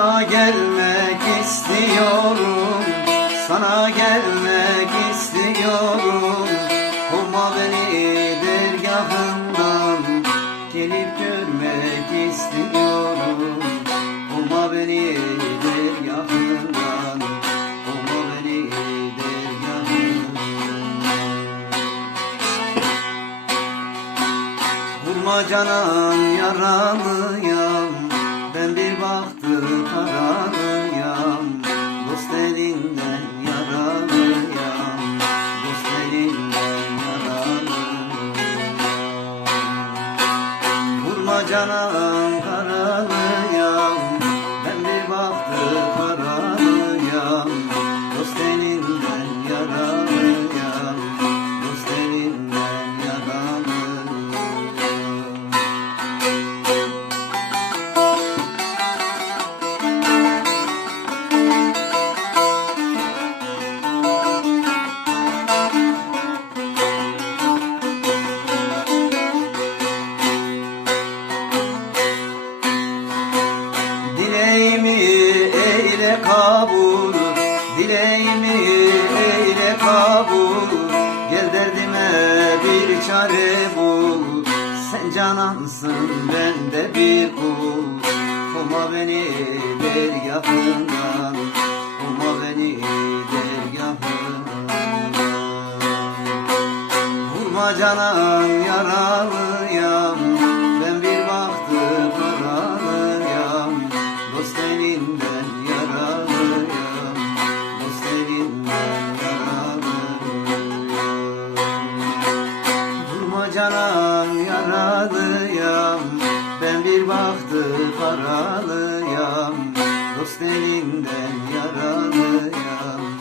gelmek istiyorum. Sana gelmek istiyorum. Kovma beni dergahından. Gelip görmek istiyorum. Kovma beni dergahından. Kovma beni dergahından. Vurma canan yaralıyam Ben bir baktı karalıyam Dost elinden yaralıyam Dost elinden yaralıyam Vurma canan eyle kabul Dileğimi eyle kabul. Gel derdime bir çare bul Sen canansın ben de bir kul. Koma beni dergahından Koma beni dergahından. Vurma canan yaralıyam Ben bir baktı karalıyam Dost elinden yaralıyam Ben bir baktı karalıyam Dost elinden yaralıyam